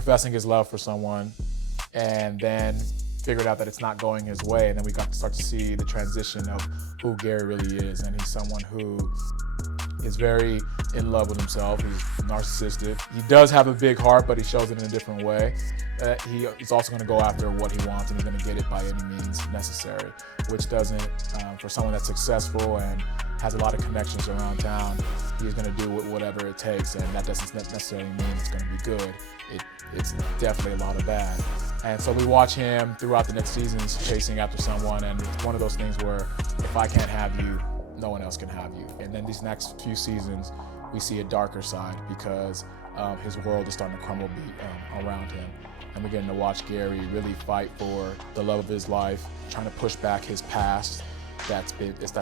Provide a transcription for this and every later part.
professing his love for someone and then figured out that it's not going his way. And then we got to start to see the transition of who Gary really is. And he's someone who is very in love with himself. He's narcissistic. He does have a big heart, but he shows it in a different way. He's also going to go after what he wants, and he's going to get it by any means necessary, which doesn't, for someone that's successful and has a lot of connections around town, he's going to do whatever it takes, and that doesn't necessarily mean it's going to be good. It's definitely a lot of bad. And so we watch him throughout the next seasons chasing after someone, and it's one of those things where if I can't have you, no one else can have you. And then these next few seasons, we see a darker side because his world is starting to crumble around him. And we're getting to watch Gary really fight for the love of his life, trying to push back his past that's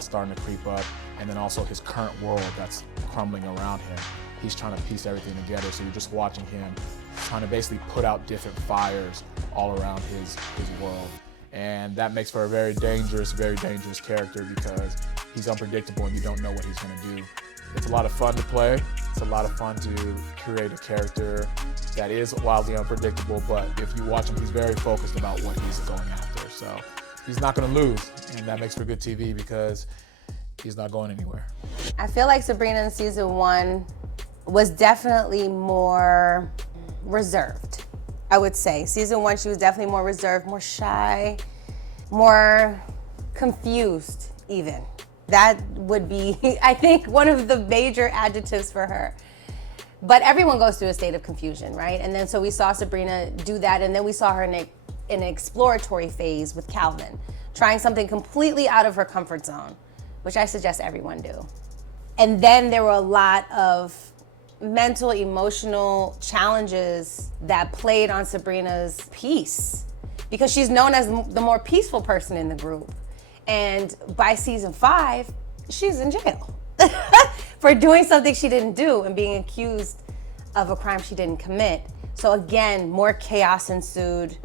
starting to creep up, and then also his current world that's crumbling around him. He's trying to piece everything together, so you're just watching him trying to basically put out different fires all around his world. And that makes for a very dangerous character because he's unpredictable and you don't know what he's going to do. It's a lot of fun to play. It's a lot of fun to create a character that is wildly unpredictable, but if you watch him, he's very focused about what he's going after. So he's not going to lose, and that makes for good TV because he's not going anywhere. I feel like Sabrina in season 1 was definitely more reserved, I would say. Season 1, she was definitely more reserved, more shy, more confused even. That would be, I think, one of the major adjectives for her. But everyone goes through a state of confusion, right? And then so we saw Sabrina do that, and then we saw her in an exploratory phase with Calvin, trying something completely out of her comfort zone, which I suggest everyone do. And then there were a lot of mental, emotional challenges that played on Sabrina's peace, because she's known as the more peaceful person in the group. And by season 5, she's in jail for doing something she didn't do and being accused of a crime she didn't commit. So again, more chaos ensued,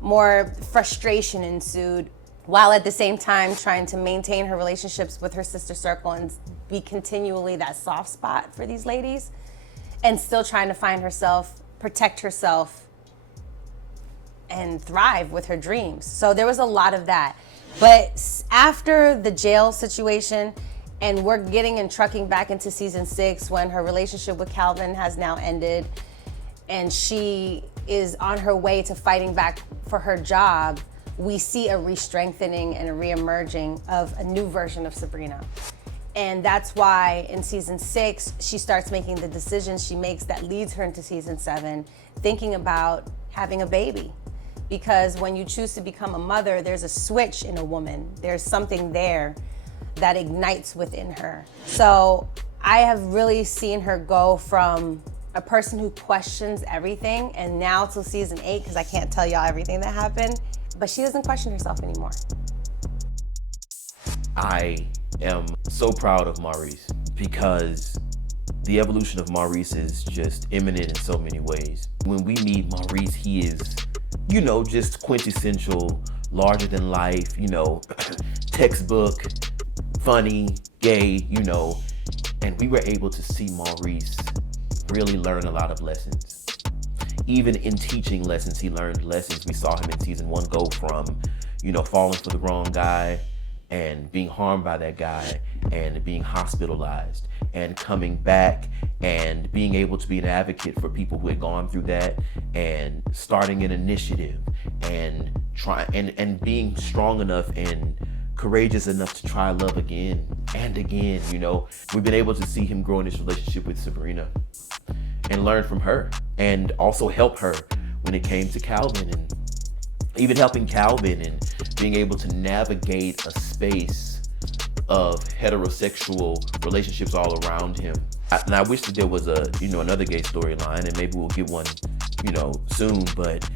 more frustration ensued, while at the same time trying to maintain her relationships with her sister circle and be continually that soft spot for these ladies, and still trying to find herself, protect herself, and thrive with her dreams. So there was a lot of that. But after the jail situation, and we're getting and trucking back into season 6 when her relationship with Calvin has now ended and she is on her way to fighting back for her job, we see a re-strengthening and a re-emerging of a new version of Sabrina. And that's why in season 6, she starts making the decisions she makes that leads her into season 7, thinking about having a baby. Because when you choose to become a mother, there's a switch in a woman. There's something there that ignites within her. So I have really seen her go from a person who questions everything, and now till season 8, because I can't tell y'all everything that happened, but she doesn't question herself anymore. I am so proud of Maurice because the evolution of Maurice is just imminent in so many ways. When we meet Maurice, he is, just quintessential, larger than life, textbook, funny, gay, and we were able to see Maurice really learn a lot of lessons. Even in teaching lessons, he learned lessons. We saw him in season 1 go from, falling for the wrong guy and being harmed by that guy and being hospitalized and coming back and being able to be an advocate for people who had gone through that and starting an initiative and and being strong enough and courageous enough to try love again and again. We've been able to see him grow in his relationship with Sabrina and learn from her and also help her when it came to Calvin, and even helping Calvin and being able to navigate a space of heterosexual relationships all around him. And I wish that there was another gay storyline, and maybe we'll get one, soon, but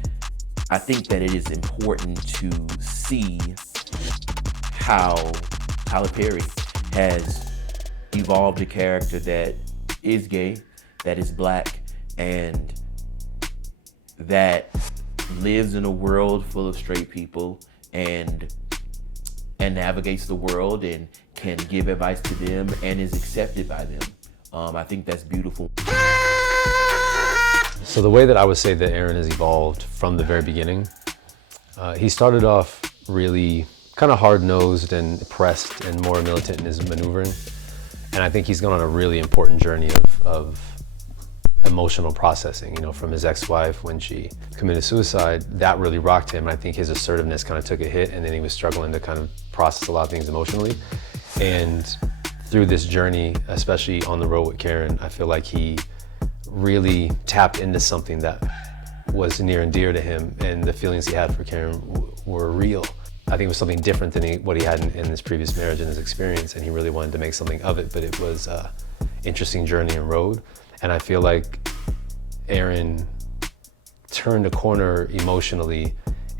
I think that it is important to see how Tyler Perry has evolved a character that is gay, that is Black, and that lives in a world full of straight people and navigates the world and can give advice to them and is accepted by them. I think that's beautiful. So the way that I would say that Aaron has evolved from the very beginning, he started off really kind of hard-nosed and pressed and more militant in his maneuvering. And I think he's gone on a really important journey of emotional processing, you know, from his ex-wife when she committed suicide. That really rocked him. I think his assertiveness kind of took a hit, and then he was struggling to kind of process a lot of things emotionally. And through this journey, especially on the road with Karen, I feel like he really tapped into something that was near and dear to him, and the feelings he had for Karen were real. I think it was something different than what he had in his previous marriage and his experience, and he really wanted to make something of it, but it was an interesting journey and road. And I feel like Aaron turned a corner emotionally,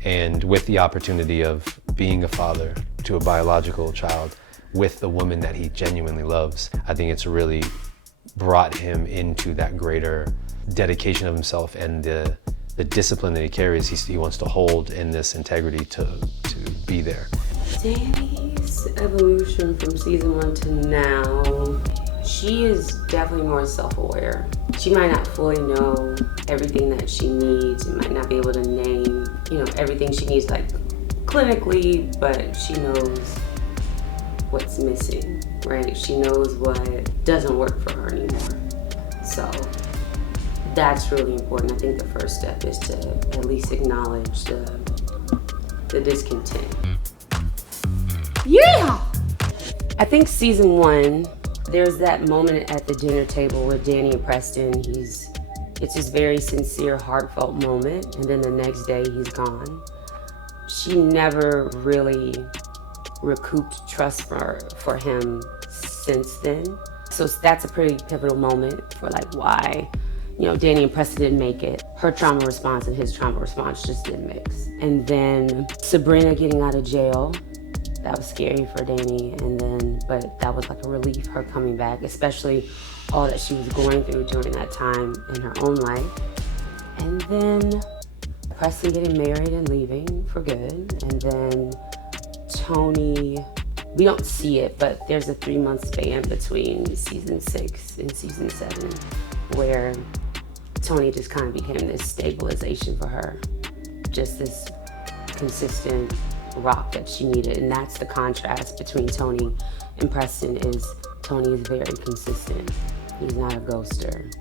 and with the opportunity of being a father to a biological child with the woman that he genuinely loves, I think it's really brought him into that greater dedication of himself and the discipline that he carries. He wants to hold in this integrity to be there. Danny's evolution from season 1 to now, she is definitely more self-aware. She might not fully know everything that she needs and might not be able to name, everything she needs like clinically, but she knows what's missing, right? She knows what doesn't work for her anymore. So that's really important. I think the first step is to at least acknowledge the discontent. Yeah! I think season 1, there's that moment at the dinner table with Danny and Preston. It's this very sincere, heartfelt moment, and then the next day he's gone. She never really recouped trust for him since then. So that's a pretty pivotal moment for why Danny and Preston didn't make it. Her trauma response and his trauma response just didn't mix. And then Sabrina getting out of jail, that was scary for Danny. But that was like a relief, her coming back, especially all that she was going through during that time in her own life. And then Preston getting married and leaving for good. And then Tony, we don't see it, but there's a 3-month span between season 6 and season 7 where Tony just kind of became this stabilization for her, just this consistent rock that she needed. And that's the contrast between Tony and Preston, is Tony is very consistent. He's not a ghoster.